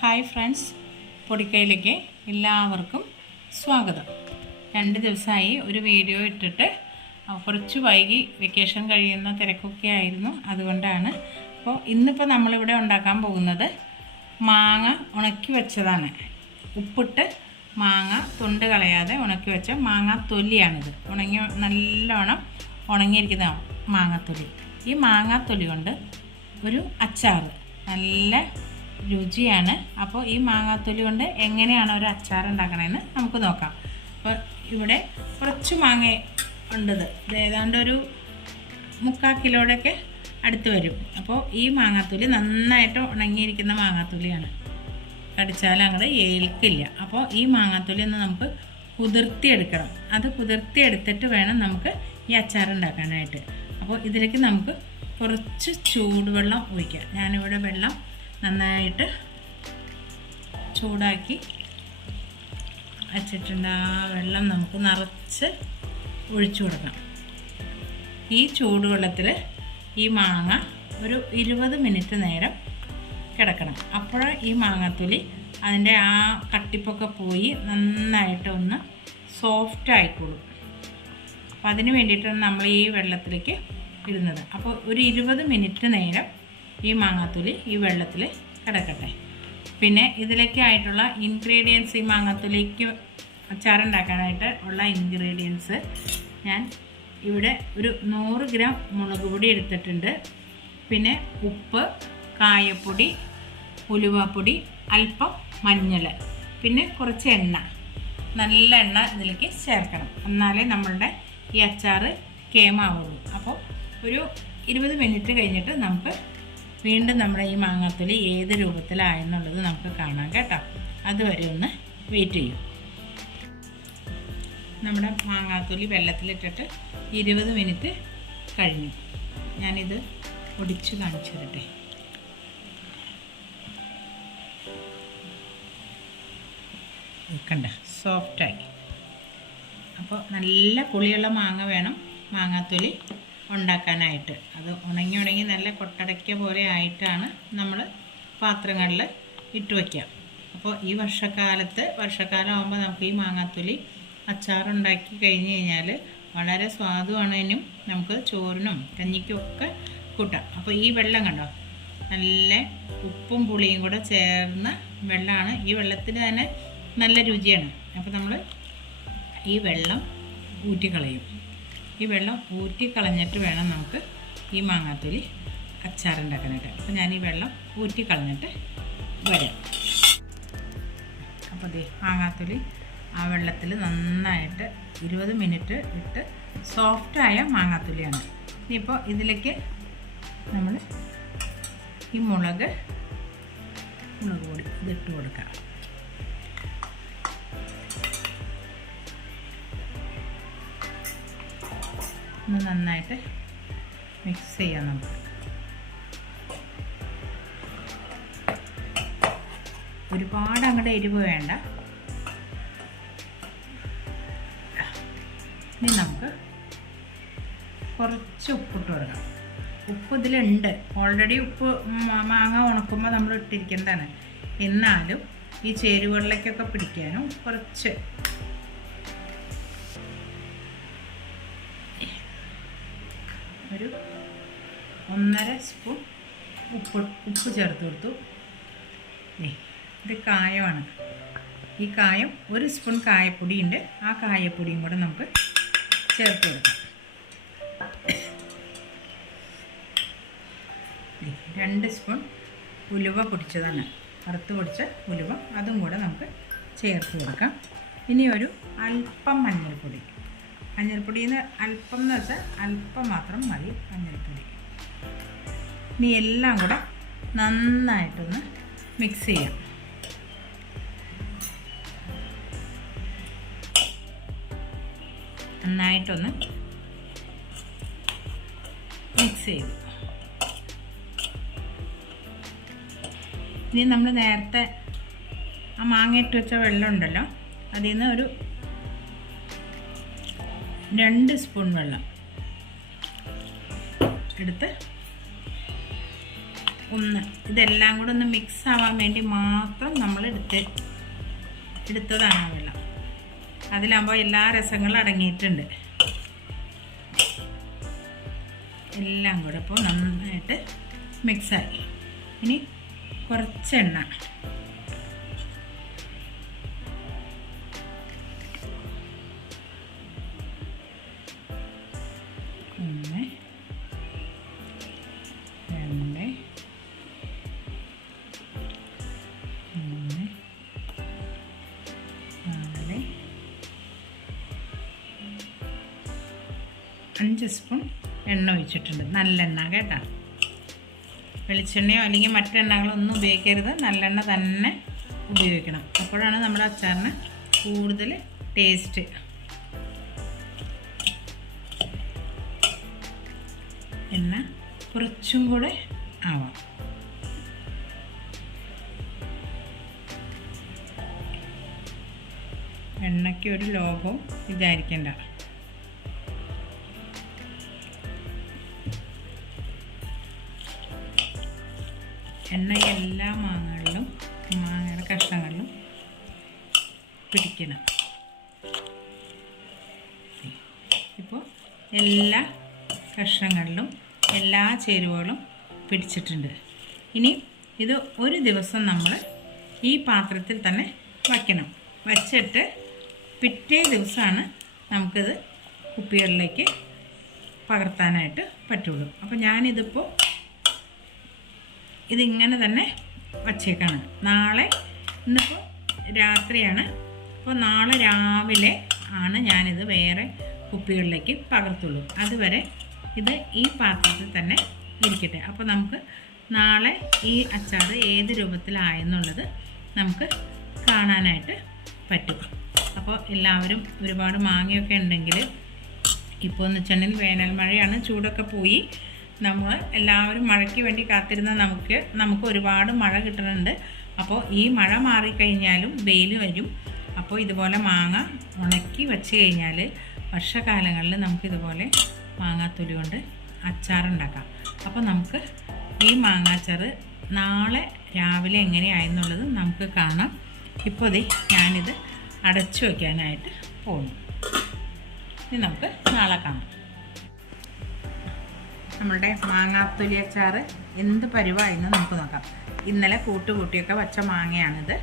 Hi friends. പൊടിക്കൈയിലേക്ക് എല്ലാവർക്കും സ്വാഗതം. രണ്ട് ദിവസമായി ഒരു വീഡിയോ ഇട്ടിട്ട് കുറച്ച് വൈകി വെക്കേഷൻ കഴിയുന്ന തിരക്കൊക്കെ ആയിരുന്നു. അതുകൊണ്ടാണ് അപ്പോൾ ഇന്നിപ്പോൾ നമ്മളിവിടെ ഉണ്ടാക്കാൻ പോകുന്നത് മാങ്ങ ഉണക്കി വെച്ചതാണ്. ഉപ്പിട്ട് മാങ്ങ തൊണ്ട് കളയാതെ ഉണക്കി വെച്ച മാങ്ങ തൊലിയാണിത് ഉണങ്ങി നല്ലോണം ഉണങ്ങിയിരിക്കുന്ന മാങ്ങാത്തൊലി. ഈ മാങ്ങാത്തൊലി കൊണ്ട് ഒരു അച്ചാറ് നല്ല രുചിയാണ്. അപ്പോൾ ഈ മാങ്ങാത്തൊലി കൊണ്ട് എങ്ങനെയാണ് ഒരു അച്ചാർ ഉണ്ടാക്കണതെന്ന് നമുക്ക് നോക്കാം. അപ്പോൾ ഇവിടെ കുറച്ച് മാങ്ങ ഉണ്ടത്. ഇത് ഏതാണ്ട് ഒരു മുക്കാൽ കിലോയുടെയൊക്കെ അടുത്ത് വരും. അപ്പോൾ ഈ മാങ്ങാത്തൊലി നന്നായിട്ട് ഉണങ്ങിയിരിക്കുന്ന മാങ്ങാത്തൊലിയാണ്. കടിച്ചാൽ അങ്ങോട്ട് ഏൽക്കില്ല. അപ്പോൾ ഈ മാങ്ങാത്തൊലി ഒന്ന് നമുക്ക് കുതിർത്തിയെടുക്കണം. അത് കുതിർത്തിയെടുത്തിട്ട് വേണം നമുക്ക് ഈ അച്ചാർ ഉണ്ടാക്കാനായിട്ട്. അപ്പോൾ ഇതിലേക്ക് നമുക്ക് കുറച്ച് ചൂടുവെള്ളം ഒഴിക്കാം. ഞാനിവിടെ വെള്ളം നന്നായിട്ട് ചൂടാക്കി വച്ചിട്ടുണ്ട്. ആ വെള്ളം നമുക്ക് നിറച്ച് ഒഴിച്ചു കൊടുക്കാം. ഈ ചൂടുവെള്ളത്തിൽ ഈ മാങ്ങ ഒരു ഇരുപത് മിനിറ്റ് നേരം കിടക്കണം. അപ്പോൾ ഈ മാങ്ങാത്തൊലി അതിന്റെ ആ കട്ടിപ്പൊക്കെ പോയി നന്നായിട്ട് ഒന്ന് സോഫ്റ്റ് ആയിക്കോളും. അപ്പോൾ അതിന് വേണ്ടിയിട്ടാണ് നമ്മൾ ഈ വെള്ളത്തിലേക്ക് ഇടുന്നത്. അപ്പോൾ ഒരു ഇരുപത് മിനിറ്റ് നേരം ഈ മാങ്ങാത്തൊലി ഈ വെള്ളത്തിൽ കിടക്കട്ടെ പിന്നെ ഇതിലേക്ക് ആയിട്ടുള്ള ഇൻഗ്രീഡിയൻസ് ഈ മാങ്ങാത്തൊലിക്ക് അച്ചാറുണ്ടാക്കാനായിട്ട് ഉള്ള ഇൻഗ്രീഡിയൻസ് ഞാൻ ഇവിടെ ഒരു നൂറ് ഗ്രാം മുളക് പൊടി എടുത്തിട്ടുണ്ട്. പിന്നെ ഉപ്പ് കായപ്പൊടി ഉലുവാപ്പൊടി അല്പം മഞ്ഞൾ പിന്നെ കുറച്ച് എണ്ണ. നല്ല എണ്ണ ഇതിലേക്ക് ചേർക്കണം. എന്നാലേ നമ്മളുടെ ഈ അച്ചാറ് കേമാവുള്ളൂ. അപ്പോൾ ഒരു ഇരുപത് മിനിറ്റ് കഴിഞ്ഞിട്ട് നമുക്ക് വീണ്ടും നമ്മുടെ ഈ മാങ്ങാത്തൊലി ഏത് രൂപത്തിലായെന്നുള്ളത് നമുക്ക് കാണാം കേട്ടോ. അതുവരെ ഒന്ന് വെയിറ്റ് ചെയ്യും. നമ്മുടെ മാങ്ങാത്തൊലി വെള്ളത്തിലിട്ടിട്ട് ഇരുപത് മിനിറ്റ് കഴിഞ്ഞു. ഞാനിത് ഒടിച്ച് കാണിച്ചു തരട്ടെ. കണ്ട? സോഫ്റ്റായി അപ്പോൾ നല്ല പുളിയുള്ള മാങ്ങ വേണം മാങ്ങാത്തൊലി ഉണ്ടാക്കാനായിട്ട്. അത് ഉണങ്ങി ഉണങ്ങി നല്ല കൊട്ടടയ്ക്ക പോലെ ആയിട്ടാണ് നമ്മൾ പാത്രങ്ങളിൽ ഇട്ട് വയ്ക്കുക അപ്പോൾ ഈ വർഷക്കാലത്ത് വർഷക്കാലം ആകുമ്പോൾ നമുക്ക് ഈ മാങ്ങാത്തൊലി അച്ചാറുണ്ടാക്കി കഴിഞ്ഞ് കഴിഞ്ഞാൽ വളരെ സ്വാദുവാണതിനും നമുക്ക് ചോറിനും കഞ്ഞിക്കും ഒക്കെ കൂട്ടാം. അപ്പോൾ ഈ വെള്ളം കണ്ടോ? നല്ല ഉപ്പും പുളിയും കൂടെ ചേർന്ന വെള്ളമാണ് ഈ വെള്ളത്തിന് തന്നെ നല്ല രുചിയാണ്. അപ്പോൾ നമ്മൾ ഈ വെള്ളം ഊറ്റിക്കളയും. ഈ വെള്ളം ഊറ്റിക്കളഞ്ഞിട്ട് വേണം നമുക്ക് ഈ മാങ്ങാത്തൊലി അച്ചാറുണ്ടാക്കാനായിട്ട്. അപ്പോൾ ഞാൻ ഈ വെള്ളം ഊറ്റിക്കളഞ്ഞിട്ട് വരാം. അപ്പോൾ ദേ മാങ്ങാത്തൊലി ആ വെള്ളത്തിൽ നന്നായിട്ട് ഇരുപത് മിനിറ്റ് ഇട്ട് സോഫ്റ്റായ മാങ്ങാത്തൊലിയാണ്. ഇനിയിപ്പോൾ ഇതിലേക്ക് നമ്മൾ ഈ മുളക് മുളക് പൊടി ഇതിട്ട് കൊടുക്കാം. ഒന്ന് നന്നായിട്ട് മിക്സ് ചെയ്യാം നമുക്ക് ഒരുപാട് അങ്ങോട്ട് എരിവ് വേണ്ട. ഇനി നമുക്ക് കുറച്ച് ഉപ്പിട്ട് കൊടുക്കാം. ഉപ്പ് ഇതിലുണ്ട്. ഓൾറെഡി ഉപ്പ് മാങ്ങ ഉണക്കുമ്പോൾ നമ്മൾ ഇട്ടിരിക്കേണ്ടതാണ് എന്നാലും ഈ ചേരുവകളിലേക്കൊക്കെ പിടിക്കാനും കുറച്ച് ഒന്നര സ്പൂൺ ഉപ്പ് ഉപ്പ് ചേർത്ത് കൊടുത്തു. ഇത് കായമാണ്. ഈ കായം ഒരു സ്പൂൺ കായപ്പൊടി ഉണ്ട് ആ കായപ്പൊടിയും കൂടെ നമുക്ക് ചേർത്ത് കൊടുക്കാം. രണ്ട് സ്പൂൺ ഉലുവ പൊടിച്ചതാണ്. വറുത്ത് പൊടിച്ച ഉലുവ അതും കൂടെ നമുക്ക് ചേർത്ത് കൊടുക്കാം. ഇനി ഒരു അല്പം മഞ്ഞൾപ്പൊടി. മഞ്ഞൾപ്പൊടിയിൽ നിന്ന് അല്പം എന്ന് വെച്ചാൽ അല്പം മാത്രം മതി മഞ്ഞൾപ്പൊടി. ഇനി എല്ലാം കൂടെ നന്നായിട്ടൊന്ന് മിക്സ് ചെയ്യാം. നന്നായിട്ടൊന്ന് മിക്സ് ചെയ്തു. ഇനി നമ്മൾ നേരത്തെ ആ മാങ്ങ ഇട്ട് വെച്ച വെള്ളം ഉണ്ടല്ലോ അതിൽ നിന്ന് ഒരു രണ്ട് സ്പൂൺ വെള്ളം എടുത്ത് ഒന്ന്. ഇതെല്ലാം കൂടെ ഒന്ന് മിക്സ് ആവാൻ വേണ്ടി മാത്രം നമ്മൾ എടുത്ത് എടുത്തതാണ് വെള്ളം. അതിലാകുമ്പോൾ എല്ലാ രസങ്ങളും അടങ്ങിയിട്ടുണ്ട്. എല്ലാം കൂടെ ഇപ്പോൾ നന്നായിട്ട് മിക്സായി ഇനി കുറച്ച് അഞ്ച് സ്പൂൺ എണ്ണ ഒഴിച്ചിട്ടുണ്ട്. നല്ലെണ്ണ കേട്ടോ. വെളിച്ചെണ്ണയോ അല്ലെങ്കിൽ മറ്റെണ്ണകളോ ഒന്നും ഉപയോഗിക്കരുത്. നല്ലെണ്ണ തന്നെ ഉപയോഗിക്കണം. അപ്പോഴാണ് നമ്മുടെ അച്ചാറിന് കൂടുതൽ ടേസ്റ്റ്. എണ്ണ കുറച്ചും കൂടെ ആവാം. എണ്ണയ്ക്ക് ഒരു ലോഭവും വിചാരിക്കണ്ട എണ്ണ എല്ലാ മാങ്ങകളിലും മാങ്ങയുടെ കഷ്ണങ്ങളിലും പിടിക്കണം. ഇപ്പോൾ എല്ലാ കഷ്ണങ്ങളിലും എല്ലാ ചേരുവകളും പിടിച്ചിട്ടുണ്ട്. ഇനി ഇത് ഒരു ദിവസം നമ്മൾ ഈ പാത്രത്തിൽ തന്നെ വയ്ക്കണം. വച്ചിട്ട് പിറ്റേ ദിവസമാണ് നമുക്കിത് കുപ്പികളിലേക്ക് പകർത്താനായിട്ട് പറ്റുള്ളൂ. അപ്പോൾ ഞാനിതിപ്പോൾ ഇതിങ്ങനെ തന്നെ വച്ചേക്കാണ്. നാളെ ഇന്നിപ്പോൾ രാത്രിയാണ്. അപ്പോൾ നാളെ രാവിലെ ആണ് ഞാനിത് വേറെ കുപ്പികളിലേക്ക് പകർത്തുള്ളൂ. അതുവരെ ഇത് ഈ പാത്രത്തിൽ തന്നെ ഇരിക്കട്ടെ. അപ്പോൾ നമുക്ക് നാളെ ഈ അച്ചാർ ഏത് രൂപത്തിലായെന്നുള്ളത് നമുക്ക് കാണാനായിട്ട് പറ്റും. അപ്പോൾ എല്ലാവരും ഒരുപാട് മാങ്ങയൊക്കെ ഉണ്ടെങ്കിൽ ഇപ്പോൾ എന്ന് വെച്ചിട്ടുണ്ടെങ്കിൽ വേനൽ മഴയാണ് ചൂടൊക്കെ പോയി. നമ്മൾ എല്ലാവരും മഴയ്ക്ക് വേണ്ടി കാത്തിരുന്ന നമുക്ക് നമുക്ക് ഒരുപാട് മഴ കിട്ടുന്നുണ്ട്. അപ്പോൾ ഈ മഴ മാറിക്കഴിഞ്ഞാലും വെയിൽ വരും. അപ്പോൾ ഇതുപോലെ മാങ്ങ ഉണക്കി വെച്ച് കഴിഞ്ഞാൽ വർഷകാലങ്ങളിൽ നമുക്കിതുപോലെ മാങ്ങാത്തൊലി കൊണ്ട് അച്ചാറുണ്ടാക്കാം. അപ്പോൾ നമുക്ക് ഈ മാങ്ങാച്ചാർ നാളെ രാവിലെ എങ്ങനെയായെന്നുള്ളത് നമുക്ക് കാണാം. ഇപ്പോൾ ദേ ഞാനിത് അടച്ചു വയ്ക്കാനായിട്ട് പോകുന്നു ഇനി നമുക്ക് നാളെ കാണാം. നമ്മുടെ മാങ്ങാത്തൊലി അച്ചാർ എന്ത് പരിവായെന്ന് നമുക്ക് നോക്കാം. ഇന്നലെ കൂട്ട് കൂട്ടിയൊക്കെ വച്ച മാങ്ങയാണിത്.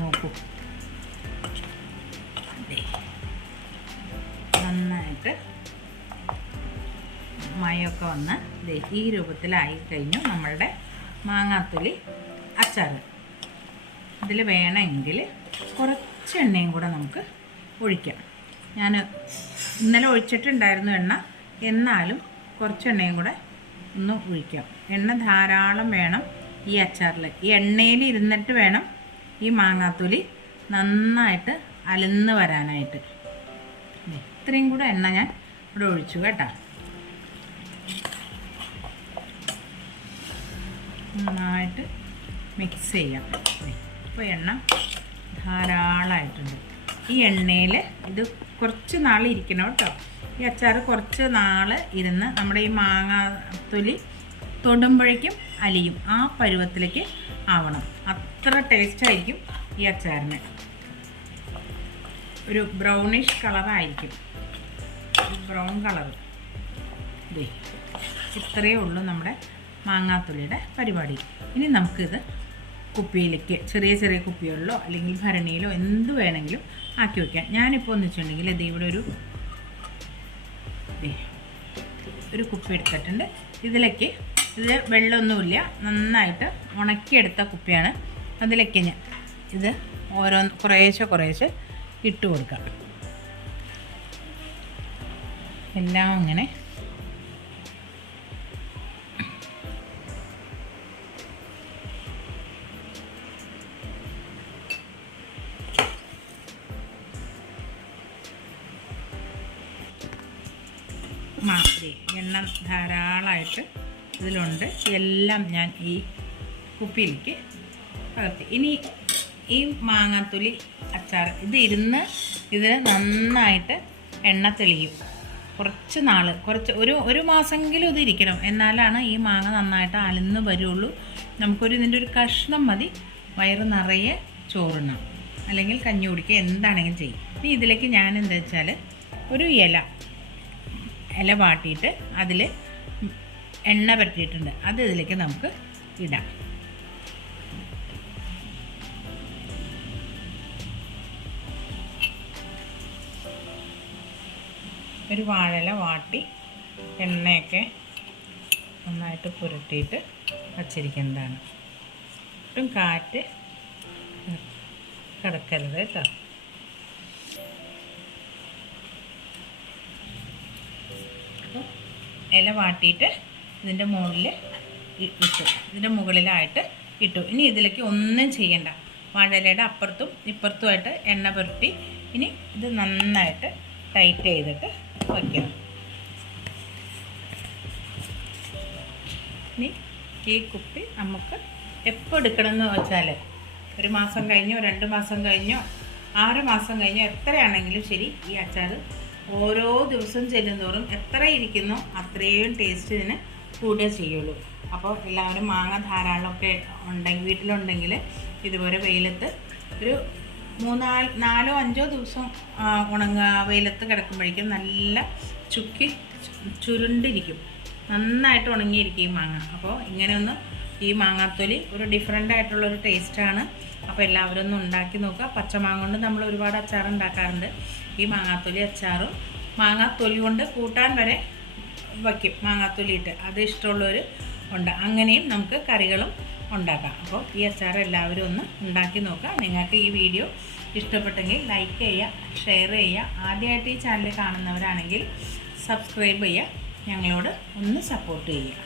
നോക്കൂ. നന്നായിട്ട് മയൊക്കെ വന്ന് ഈ രൂപത്തിലായി കഴിഞ്ഞു നമ്മളുടെ മാങ്ങാത്തൊലി അച്ചാർ ഇതിൽ വേണമെങ്കിൽ കുറച്ച് എണ്ണയും കൂടെ നമുക്ക് ഒഴിക്കാം. ഞാൻ ഇന്നലെ ഒഴിച്ചിട്ടുണ്ടായിരുന്നു എണ്ണ. എന്നാലും കുറച്ച് എണ്ണയും കൂടെ ഒന്ന് ഒഴിക്കാം. എണ്ണ ധാരാളം വേണം ഈ അച്ചാറിൽ ഈ എണ്ണയിൽ ഇരുന്നിട്ട് വേണം ഈ മാങ്ങാത്തൊലി നന്നായിട്ട് അലന്ന് വരാനായിട്ട്. ഇത്രയും കൂടെ എണ്ണ ഞാൻ ഇവിടെ ഒഴിച്ചു കേട്ടോ. നന്നായിട്ട് മിക്സ് ചെയ്യാം. ഇപ്പോൾ എണ്ണ ധാരാളമായിട്ടുണ്ട് ഈ എണ്ണയിൽ ഇത് കുറച്ച് നാൾ ഇരിക്കണം കേട്ടോ. ഈ അച്ചാർ കുറച്ച് നാൾ ഇരുന്ന് നമ്മുടെ ഈ മാങ്ങ തൊലി തൊടുമ്പോഴേക്കും അലിയും. ആ പരുവത്തിലേക്ക് ആവണം. അത്ര ടേസ്റ്റായിരിക്കും ഈ അച്ചാറിന്. ഒരു ബ്രൗണിഷ് കളറായിരിക്കും ബ്രൗൺ കളർ ദേ ഇത്രയേ ഉള്ളൂ നമ്മുടെ മാങ്ങാത്തൊലിയുടെ പരിപാടി. ഇനി നമുക്കിത് കുപ്പിയിലേക്ക് ചെറിയ ചെറിയ കുപ്പികളിലോ അല്ലെങ്കിൽ ഭരണിയിലോ എന്ത് വേണമെങ്കിലും ആക്കി വയ്ക്കാം ഞാനിപ്പോൾ എന്ന് വെച്ചിട്ടുണ്ടെങ്കിൽ ഇത് ഇവിടെ ഒരു ഒരു കുപ്പി എടുത്തിട്ടുണ്ട്. ഇതിലേക്ക് ഇത് വെള്ളമൊന്നുമില്ല. നന്നായിട്ട് ഉണക്കിയെടുത്ത കുപ്പിയാണ്. അതിലേക്ക് ഞാൻ ഇത് ഓരോ കുറേശ്ശെ കുറേശ്ശെ ഇട്ട് കൊടുക്കാം. എല്ലാം അങ്ങനെ ധാരാളമായിട്ട് ഇതിലുണ്ട്. ഇതെല്ലാം ഞാൻ ഈ കുപ്പിയിലേക്ക് പകർത്തി ഇനി ഈ മാങ്ങാത്തൊലി അച്ചാർ ഇത് ഇരുന്ന് ഇതിന് നന്നായിട്ട് എണ്ണ തെളിയും. കുറച്ച് നാൾ കുറച്ച് ഒരു ഒരു മാസമെങ്കിലും ഇത് ഇരിക്കണം. എന്നാലാണ് ഈ മാങ്ങ നന്നായിട്ട് അലന്ന് വരുള്ളൂ. നമുക്കൊരു ഇതിന്റെ ഒരു കഷ്ണം മതി. വയറ് നിറയെ ചോറുണ്ണാം. അല്ലെങ്കിൽ കഞ്ഞി കുടിക്കുക എന്താണെങ്കിലും ചെയ്യും. ഇനി ഇതിലേക്ക് ഞാൻ എന്താ വെച്ചാൽ ഒരു ഇല ഇല വാട്ടിയിട്ട് അതിൽ എണ്ണ പരത്തിയിട്ടുണ്ട്. അത് ഇതിലേക്ക് നമുക്ക് ഇടാം. ഒരു വാഴല വാട്ടി എണ്ണയൊക്കെ നന്നായിട്ട് പുരട്ടിയിട്ട് വച്ചിരിക്കുന്നതാണ്. ഒട്ടും കാറ്റ് കിടക്കരുത് കേട്ടോ. ഇല വാട്ടിയിട്ട് ഇതിന്റെ മുകളിൽ ഇട്ടു. ഇതിന്റെ മുകളിലായിട്ട് ഇട്ടു. ഇനി ഇതിലേക്ക് ഒന്നും ചെയ്യണ്ട. വാഴയിലയുടെ അപ്പുറത്തും ഇപ്പുറത്തുമായിട്ട് എണ്ണ പുരട്ടി ഇനി ഇത് നന്നായിട്ട് ടൈറ്റ് ചെയ്തിട്ട് വയ്ക്കണം ഇനി ഈ കുപ്പി നമുക്ക് എപ്പോൾ എടുക്കണമെന്ന് വെച്ചാൽ ഒരു മാസം കഴിഞ്ഞോ രണ്ട് മാസം കഴിഞ്ഞോ ആറ് മാസം കഴിഞ്ഞോ എത്രയാണെങ്കിലും ശരി ഈ അച്ചാർ ഓരോ ദിവസം ചെല്ലുന്തോറും എത്ര ഇരിക്കുന്നോ അത്രയും ടേസ്റ്റ് ഇതിന് കൂടുക ചെയ്യുള്ളൂ. അപ്പോൾ എല്ലാവരും മാങ്ങ ധാരാളമൊക്കെ ഉണ്ടെങ്കിൽ വീട്ടിലുണ്ടെങ്കിൽ ഇതുപോലെ വെയിലത്ത് ഒരു മൂന്നാൽ നാലോ അഞ്ചോ ദിവസം ഉണങ്ങുക ഉണങ്ങ വെയിലത്ത് കിടക്കുമ്പോഴേക്കും നല്ല ചുക്കി ചുരുണ്ടിരിക്കും. നന്നായിട്ട് ഉണങ്ങിയിരിക്കും ഈ മാങ്ങ. അപ്പോൾ ഇങ്ങനെയൊന്ന് ഈ മാങ്ങാത്തൊലി ഒരു ഡിഫറെന്റ് ആയിട്ടുള്ളൊരു ടേസ്റ്റാണ് അപ്പോൾ എല്ലാവരും ഒന്ന് ഉണ്ടാക്കി നോക്കുക. പച്ചമാങ്ങ കൊണ്ട് നമ്മൾ ഒരുപാട് അച്ചാർ ഉണ്ടാക്കാറുണ്ട് ഈ മാങ്ങാത്തൊലി അച്ചാറും മാങ്ങാത്തൊലി കൊണ്ട് കൂട്ടാൻ വരെ വയ്ക്കും. മാങ്ങാത്തൊലിയിട്ട്. അത് ഇഷ്ടമുള്ളവർ ഉണ്ട്. അങ്ങനെയും നമുക്ക് കറികളും ഉണ്ടാക്കാം. അപ്പോൾ ഈ അച്ചാർ എല്ലാവരും ഒന്ന് ഉണ്ടാക്കി നോക്കുക. നിങ്ങൾക്ക് ഈ വീഡിയോ ഇഷ്ടപ്പെട്ടെങ്കിൽ ലൈക്ക് ചെയ്യുക ഷെയർ ചെയ്യുക. ആദ്യമായിട്ട് ഈ ചാനൽ കാണുന്നവരാണെങ്കിൽ സബ്സ്ക്രൈബ് ചെയ്യുക. ഞങ്ങളോട് ഒന്ന് സപ്പോർട്ട് ചെയ്യുക.